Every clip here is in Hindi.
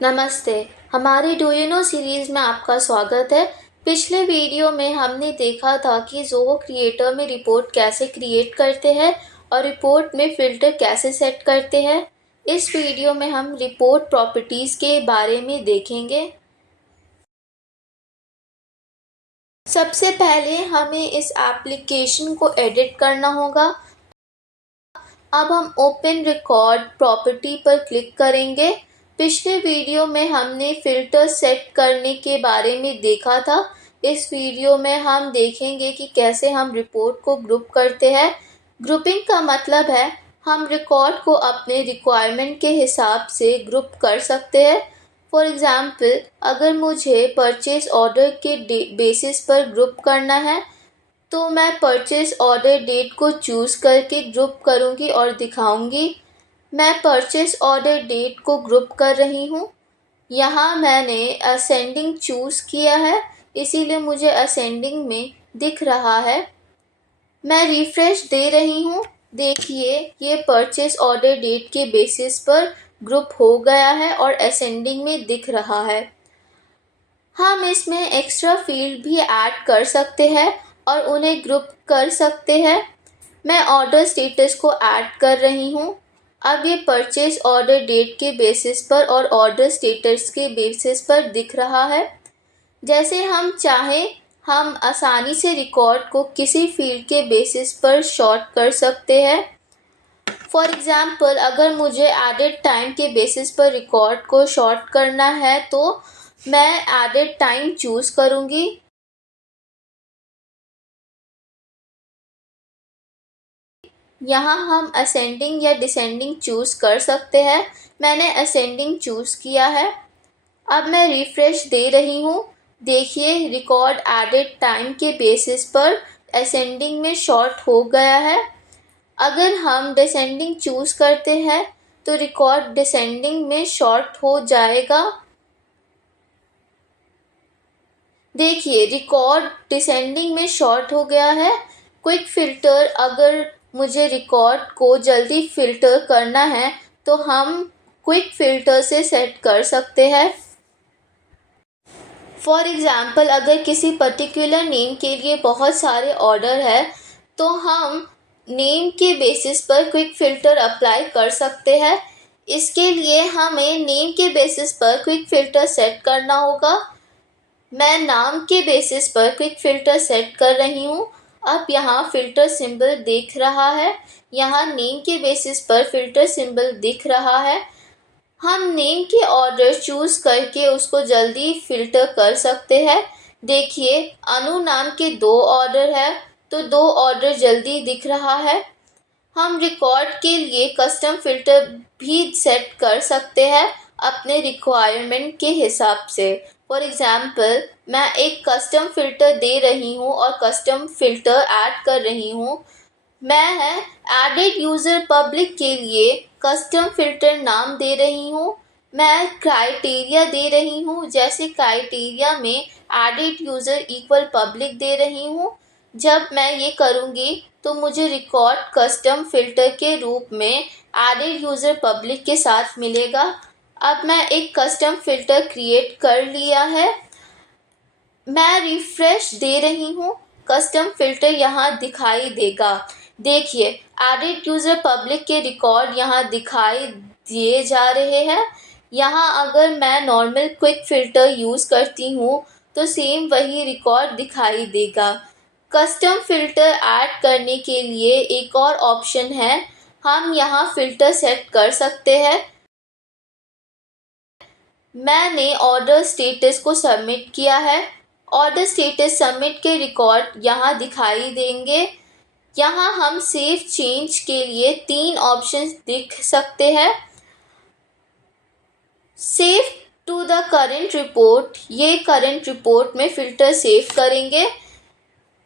नमस्ते। हमारे डू यू नो सीरीज़ में आपका स्वागत है। पिछले वीडियो में हमने देखा था कि ज़ोहो क्रिएटर में रिपोर्ट कैसे क्रिएट करते हैं और रिपोर्ट में फ़िल्टर कैसे सेट करते हैं। इस वीडियो में हम रिपोर्ट प्रॉपर्टीज़ के बारे में देखेंगे। सबसे पहले हमें इस एप्लीकेशन को एडिट करना होगा। अब हम ओपन रिकॉर्ड प्रॉपर्टी पर क्लिक करेंगे। पिछले वीडियो में हमने फ़िल्टर सेट करने के बारे में देखा था। इस वीडियो में हम देखेंगे कि कैसे हम रिपोर्ट को ग्रुप करते हैं। ग्रुपिंग का मतलब है हम रिकॉर्ड को अपने रिक्वायरमेंट के हिसाब से ग्रुप कर सकते हैं। फॉर एग्ज़ाम्पल, अगर मुझे परचेज़ ऑर्डर के बेसिस पर ग्रुप करना है तो मैं परचेज़ ऑर्डर डेट को चूज़ करके ग्रुप करूँगी और दिखाऊँगी। मैं परचेज़ ऑर्डर डेट को ग्रुप कर रही हूँ। यहाँ मैंने असेंडिंग चूज़ किया है, इसीलिए मुझे असेंडिंग में दिख रहा है। मैं रिफ्रेश दे रही हूँ। देखिए, ये परचेज़ ऑर्डर डेट के बेसिस पर ग्रुप हो गया है और असेंडिंग में दिख रहा है। हम इसमें एक्स्ट्रा फील्ड भी ऐड कर सकते हैं और उन्हें ग्रुप कर सकते हैं। मैं ऑर्डर स्टेटस को ऐड कर रही हूँ। अब ये परचेज़ ऑर्डर डेट के बेसिस पर और ऑर्डर स्टेटस के बेसिस पर दिख रहा है। जैसे हम चाहें, हम आसानी से रिकॉर्ड को किसी फील्ड के बेसिस पर शॉर्ट कर सकते हैं। फॉर एग्ज़ाम्पल, अगर मुझे एडेड टाइम के बेसिस पर रिकॉर्ड को शॉर्ट करना है तो मैं एडेड टाइम चूज़ करूँगी। यहाँ हम असेंडिंग या डिसेंडिंग चूज़ कर सकते हैं। मैंने असेंडिंग चूज़ किया है। अब मैं रिफ्रेश दे रही हूँ। देखिए, रिकॉर्ड एडेड टाइम के बेसिस पर असेंडिंग में शॉर्ट हो गया है। अगर हम डिसेंडिंग चूज़ करते हैं तो रिकॉर्ड डिसेंडिंग में शॉर्ट हो जाएगा। देखिए, रिकॉर्ड डिसेंडिंग में शॉर्ट हो गया है। क्विक फ़िल्टर, अगर मुझे रिकॉर्ड को जल्दी फ़िल्टर करना है तो हम क्विक फ़िल्टर से सेट कर सकते हैं। फॉर एग्ज़ाम्पल, अगर किसी पर्टिकुलर नेम के लिए बहुत सारे ऑर्डर है तो हम नेम के बेसिस पर क्विक फ़िल्टर अप्लाई कर सकते हैं। इसके लिए हमें नेम के बेसिस पर क्विक फ़िल्टर सेट करना होगा। मैं नाम के बेसिस पर क्विक फ़िल्टर सेट कर रही हूँ। अब यहाँ फ़िल्टर सिंबल दिख रहा है। यहाँ नेम के बेसिस पर फ़िल्टर सिंबल दिख रहा है। हम नेम के ऑर्डर चूज़ करके उसको जल्दी फ़िल्टर कर सकते हैं। देखिए, अनु नाम के 2 ऑर्डर है तो 2 ऑर्डर जल्दी दिख रहा है। हम रिकॉर्ड के लिए कस्टम फ़िल्टर भी सेट कर सकते हैं अपने रिक्वायरमेंट के हिसाब से। फॉर एग्ज़ाम्पल, मैं एक कस्टम फ़िल्टर दे रही हूँ और कस्टम फ़िल्टर ऐड कर रही हूँ। मैं एडेड यूज़र पब्लिक के लिए कस्टम फ़िल्टर नाम दे रही हूँ। मैं क्राइटेरिया दे रही हूँ, जैसे क्राइटेरिया में एडेड यूज़र इक्वल पब्लिक दे रही हूँ। जब मैं ये करूँगी तो मुझे रिकॉर्ड कस्टम फ़िल्टर के रूप में एडेड यूज़र पब्लिक के साथ मिलेगा। अब मैं एक कस्टम फ़िल्टर क्रिएट कर लिया है। मैं रिफ्रेश दे रही हूँ। कस्टम फ़िल्टर यहाँ दिखाई देगा। देखिए, एडेड यूज़र पब्लिक के रिकॉर्ड यहाँ दिखाई दिए जा रहे हैं। यहाँ अगर मैं नॉर्मल क्विक फ़िल्टर यूज़ करती हूँ तो सेम वही रिकॉर्ड दिखाई देगा। कस्टम फ़िल्टर ऐड करने के लिए एक और ऑप्शन है। हम यहाँ फ़िल्टर सेट कर सकते हैं। मैंने ऑर्डर स्टेटस को सबमिट किया है। ऑर्डर स्टेटस सबमिट के रिकॉर्ड यहाँ दिखाई देंगे। यहाँ हम सेव चेंज के लिए 3 ऑप्शंस दिख सकते हैं। Save to the current report, ये करंट रिपोर्ट में फ़िल्टर सेव करेंगे।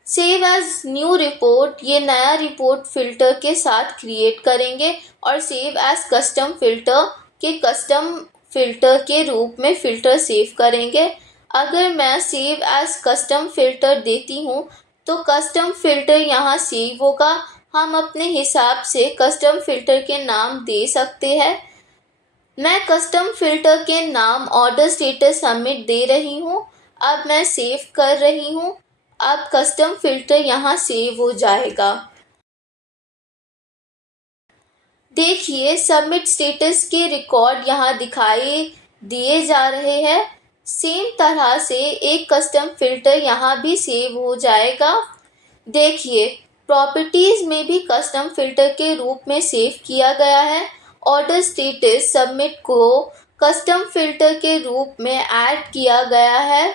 सेव एज न्यू रिपोर्ट, ये नया रिपोर्ट फ़िल्टर के साथ क्रिएट करेंगे। और सेव एज कस्टम फ़िल्टर के कस्टम फ़िल्टर के रूप में फ़िल्टर सेव करेंगे। अगर मैं सेव एज कस्टम फ़िल्टर देती हूँ तो कस्टम फ़िल्टर यहाँ सेव होगा। हम अपने हिसाब से कस्टम फ़िल्टर के नाम दे सकते हैं। मैं कस्टम फ़िल्टर के नाम ऑर्डर स्टेटस सबमिट दे रही हूँ। अब मैं सेव कर रही हूँ। अब कस्टम फ़िल्टर यहाँ सेव हो जाएगा। देखिए सबमिट स्टेटस के रिकॉर्ड यहाँ दिखाई दिए जा रहे हैं। सेम तरह से एक कस्टम फ़िल्टर यहाँ भी सेव हो जाएगा। देखिए प्रॉपर्टीज़ में भी कस्टम फ़िल्टर के रूप में सेव किया गया है। ऑर्डर स्टेटस सबमिट को कस्टम फ़िल्टर के रूप में ऐड किया गया है।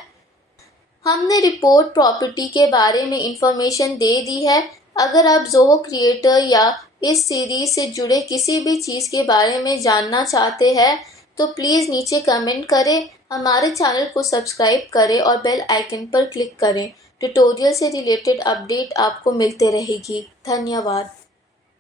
हमने रिपोर्ट प्रॉपर्टी के बारे में इंफॉर्मेशन दे दी है। अगर आप ज़ोहो क्रिएटर या इस सीरीज़ से जुड़े किसी भी चीज़ के बारे में जानना चाहते हैं तो प्लीज़ नीचे कमेंट करें, हमारे चैनल को सब्सक्राइब करें और बेल आइकन पर क्लिक करें। ट्यूटोरियल से रिलेटेड अपडेट आपको मिलते रहेगी। धन्यवाद।